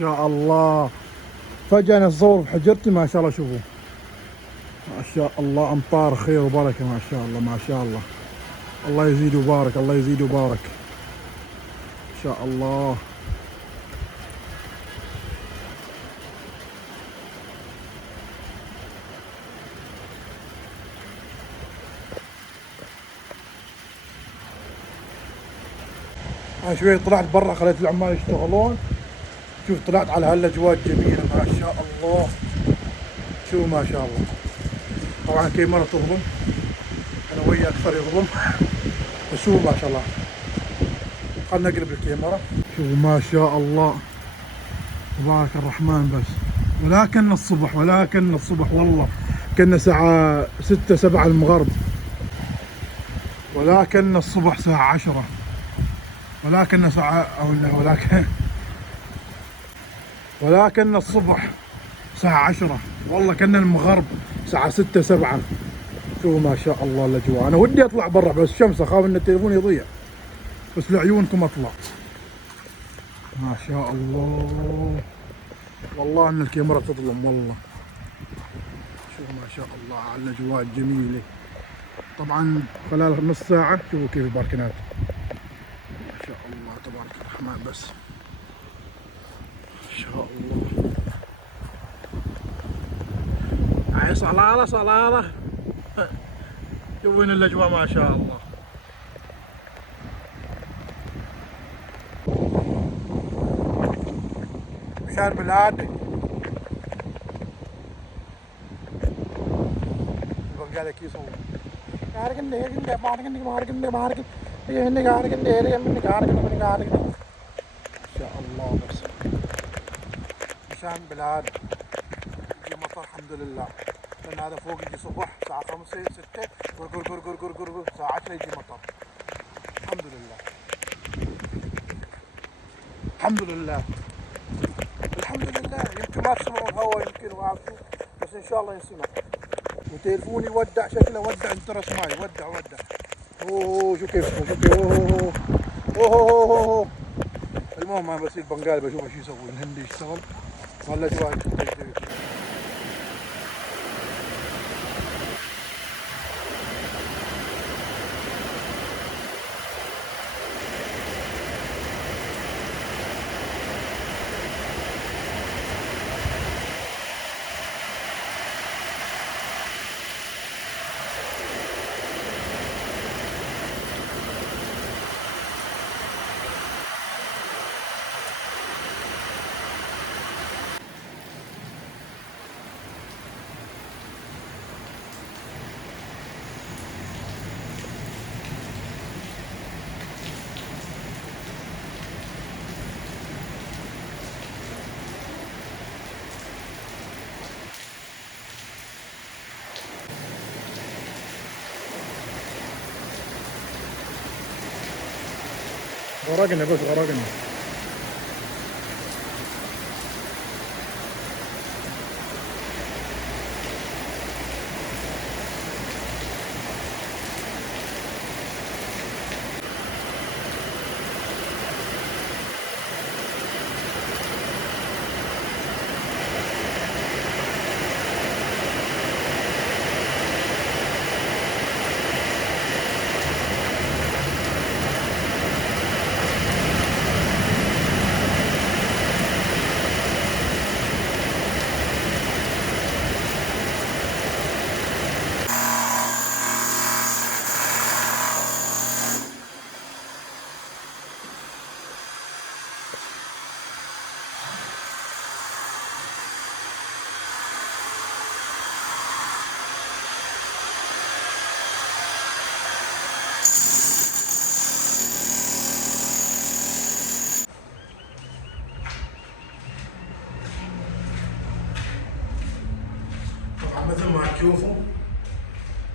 شاء الله. فجأة أنا أتصور بحجرتي ما شاء الله. شوفوا ما شاء الله، أمطار خير وبركة ما شاء الله ما شاء الله. الله يزيد وبارك، الله يزيد وبارك إن شاء الله. أنا شوي طلعت برا خليت العمال يشتغلون. شوف طلعت على هالاجواء الجميلة ما شاء الله. شوف ما شاء الله. طبعا الكاميرا تظلم، انا ويا اكثر يظلم، بس شوف ما شاء الله. خلنا نقلب الكاميرا. شوف ما شاء الله تبارك الرحمن. بس ولكن الصبح، ولكن الصبح والله كنا الساعة 6 7 المغرب، ولكن الصبح الساعة 10، ولكن ساعة ولكن الصبح الساعة 10 والله كنا المغرب الساعة 6 7. شوفوا ما شاء الله الاجواء. انا ودي اطلع برا بس الشمس اخاف ان التليفون يضيع، بس لعيونكم اطلع. ما شاء الله والله ان الكاميرا تظلم والله. شوفوا ما شاء الله على الاجواء الجميلة. طبعا خلال نص ساعة شوفوا كيف الباركنات ما شاء الله تبارك الرحمن. بس ما شاء الله. هاي صلالة صلالة. شوفين الاجواء ما شاء الله. مشان بلاد بنقالك يصور كاركن ديكن دي ماركن دي ماركن دي ماركن دي هني كاركن دي ريم من كاركن من كاركن ان شاء الله. بس مشان بلاد يجي مطر الحمد لله، لان هذا فوق يجي صبح الساعة 5 6 قر الساعة 10 يجي مطر. الحمد لله الحمد لله الحمد لله. يمكن ما تسمعون الهواء يمكن وعارفوا، بس ان شاء الله يسمع. وتليفوني ودع شكله، ودع انترس ماي، ودع ودع. اوه شو كيف شو كيف. اوه المهم انا بسير بنقال بشوف ايش يسوي. الهندي يشتغل ولا جواي. غرقنا بس غرقنا. مثل ما تشوفوا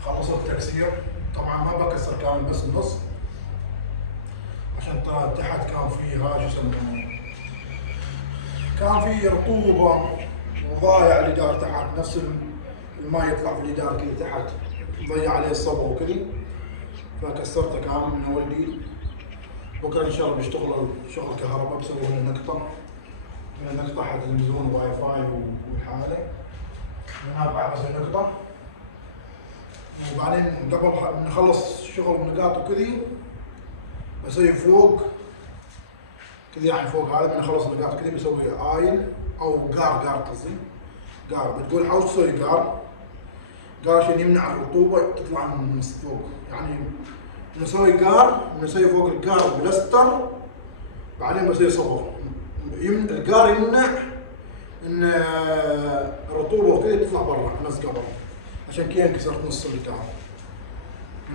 خلصت تكسير. طبعا ما بكسر كامل بس النص، عشان تحت كان فيها شو يسمونه، كان في رطوبة وضايع الجدار تحت. نفس الماء يطلع في الجدار كذا تحت، ضيع عليه الصبغ وكذا، فكسرته كامل من اول جديد. بكره ان شاء الله بيشتغل شغل كهرباء، بسوي له نقطة نقطة حق تلفزيون واي فاي والحالة. هنا بعد بس النقطة، وبعدين قبل ما نخلص شغل النقاط وكذي بسوي فوق كذي، يعني فوق هذا من نخلص النقاط كذي بسوي آيل او قار قصدي قار. بتقول حاول تسوي قار عشان يمنع الرطوبة تطلع من فوق، يعني نسوي قار، نسوي فوق القار بلاستر، بعدين بسوي صبغ. القار يمنع ان الرطوبة وكذا تطلع برا نفس قبل، عشان كذا انكسرت نص القار.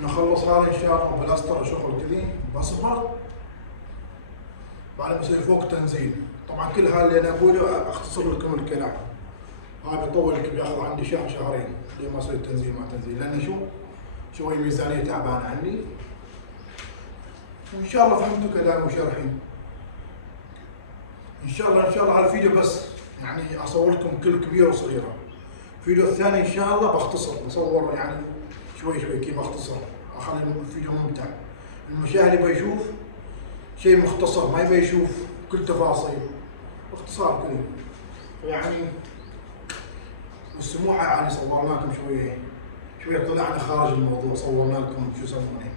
نخلص هذا ان شاء الله بلاستر شغل كذي بصبغ، بعدين بسوي فوق تنزيل. طبعا كل هذا اللي انا اقوله اختصر لكم الكلام، هذا بيطول لك بياخذ عندي شهر شهرين لين ما اسوي تنزيل مع تنزيل، لان شوي ميزانيه تعبانه عندي. وان شاء الله فهمتوا كلامي وشرحي. ان شاء الله على الفيديو بس يعني اصور لكم كل كبيره وصغيره. الفيديو الثاني ان شاء الله بختصر، بصور يعني شوي كيف اختصر، اخلي الفيديو ممتع. المشاهد يبغى يشوف شيء مختصر، ما يبغى يشوف كل تفاصيل، باختصار كذا. يعني والسموحه يعني صورنا لكم شويه طلعنا خارج الموضوع، صورنا لكم شو يسمونه،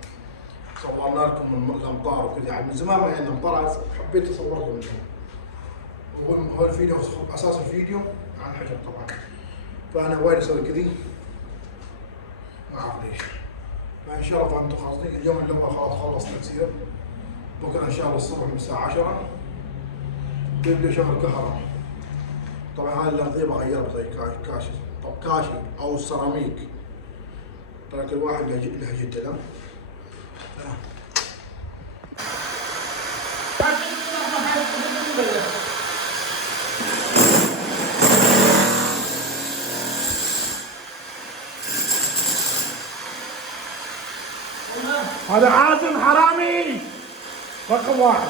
صورنا لكم الامطار وكذا. يعني من زمان ما عندنا امطار، حبيت اصور لكم اليوم. هو الفيديو اساس الفيديو عن حجر طبعا، فانا وايد اسوي كذي ما اعرف ليش. فان شاء الله فهمتوا قصدي. اليوم اللي هو خلاص تكسير، بكره ان شاء الله الصبح من الساعه 10 بيبدا شغل كهرباء. طبعا هذه الارضيه بغيرها زي كاشي او سيراميك، طبعا كل واحد له جدته. هذا عازم حرامي رقم واحد.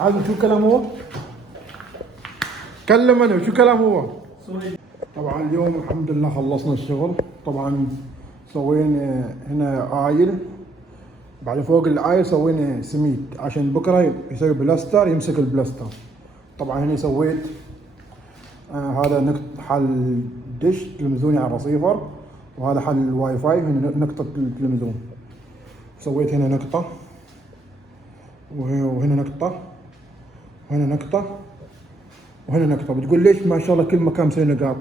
عازم شو كلام هو؟ كلم انا شو كلام هو؟ طبعا اليوم الحمد لله خلصنا الشغل. طبعا سوينا هنا آيل، بعد فوق الآيل سوينا سميد عشان بكره يسوي بلاستر يمسك البلاستر. طبعا هنا سويت هذا نقطة حل دش تلمزوني على الرصيفر، وهذا حل الواي فاي. هنا نقطة التلمزون، سويت هنا نقطة وهنا نقطة وهنا نقطة وهنا نقطة. بتقول ليش ما شاء الله كل مكان مسوي نقاط؟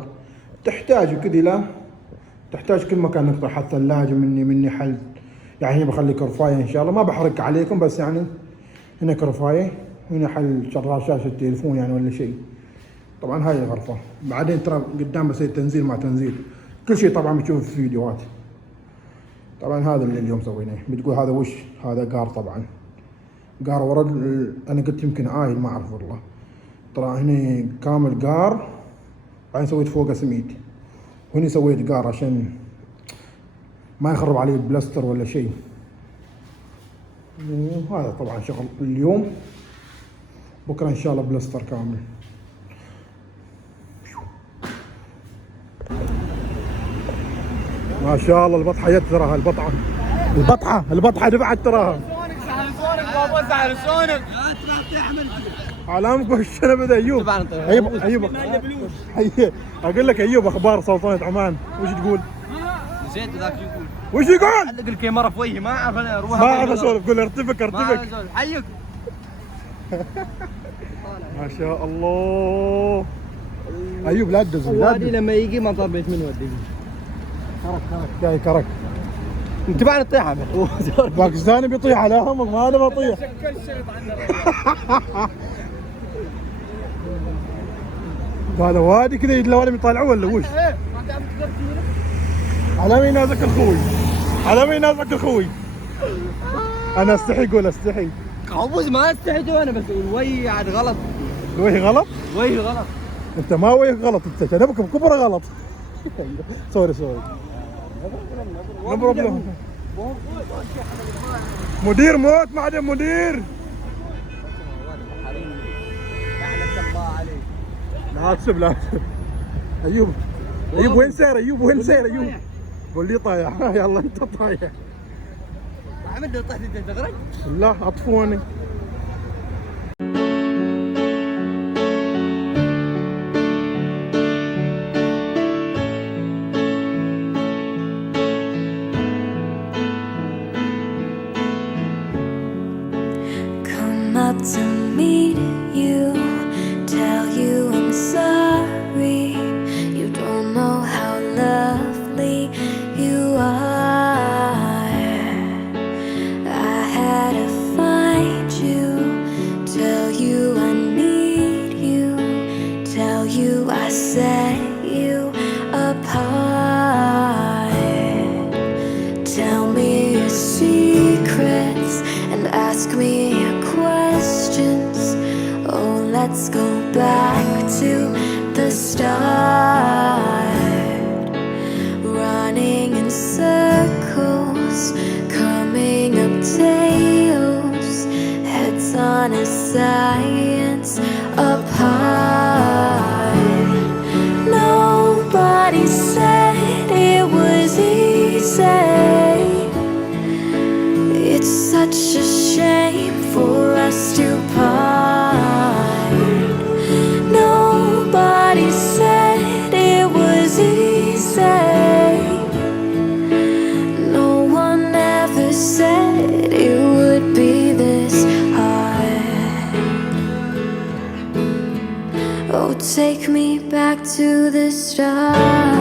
تحتاج كذي، لا تحتاج كل مكان نقطة. حتى الثلاجة مني حل، يعني هنا بخلي كرفاية ان شاء الله، ما بحرق عليكم بس يعني هنا كرفاية، هنا حل شاشة التليفون يعني ولا شيء. طبعا هاي الغرفة. بعدين ترى قدام بسوي تنزيل مع تنزيل، كل شيء طبعا بتشوف في فيديوهات. طبعا هذا اللي اليوم سويناه. بتقول هذا وش؟ هذا قار. طبعا قار ورا انا قلت يمكن آيل ما اعرف والله. ترى هنا كامل قار، بعدين سويت فوقه سميد، وهنا سويت قار عشان ما يخرب علي البلاستر ولا شيء. وهذا طبعا شغل اليوم، بكره ان شاء الله بلاستر كامل. ما شاء الله البطحه جت تراها، البطحه دفعت تراها. سونك علامك وش انا بدا ايوب. ايوب اقول لك ايوب، اخبار سلطنة عمان وش تقول؟ نسيت ذاك يقول وش يقول؟ علق الكاميرا في وجهي، ما اعرف انا اروح، ما اعرف اسولف. قول ارتفك حيك. ما شاء الله. ايوب لا تدز وادي لما يجي ما طبيت من ودي كرك جاي كرك. انت بعد تطيح باكستاني بيطيح على همك، ما انا بطيح. هذا وادي كذا الوادي يطالعوه ولا وش؟ على مين نازك اخوي؟ على مين نازك اخوي؟ انا استحي، قول استحي. قابوس ما استحيت انا، بس الوي عاد غلط. الوجه غلط؟ وجه غلط. انت ما وجهك غلط، انت جنبك بكبره غلط. سوري نبرب له. مدير موت ما عدا مدير. لا تسب لا تسب. ايوب ايوب وين سير؟ ايوب وين سير؟ ايوب قول لي طايح. يلا انت طايح. محمد لو طحت انت تغرق؟ لا اطفوني. Come up to meet you, tell you I'm sorry. You don't know how lovely you are. I had to find you, tell you I need you, tell you I set you apart. Tell me your secrets and ask me your questions. Oh, let's go back to the start. Running in circles, coming up tails, heads on a science apart. Nobody said it was easy. It's such a shame for us to part. Nobody said it was easy. No one ever said it would be this hard. Oh, take me back to the start.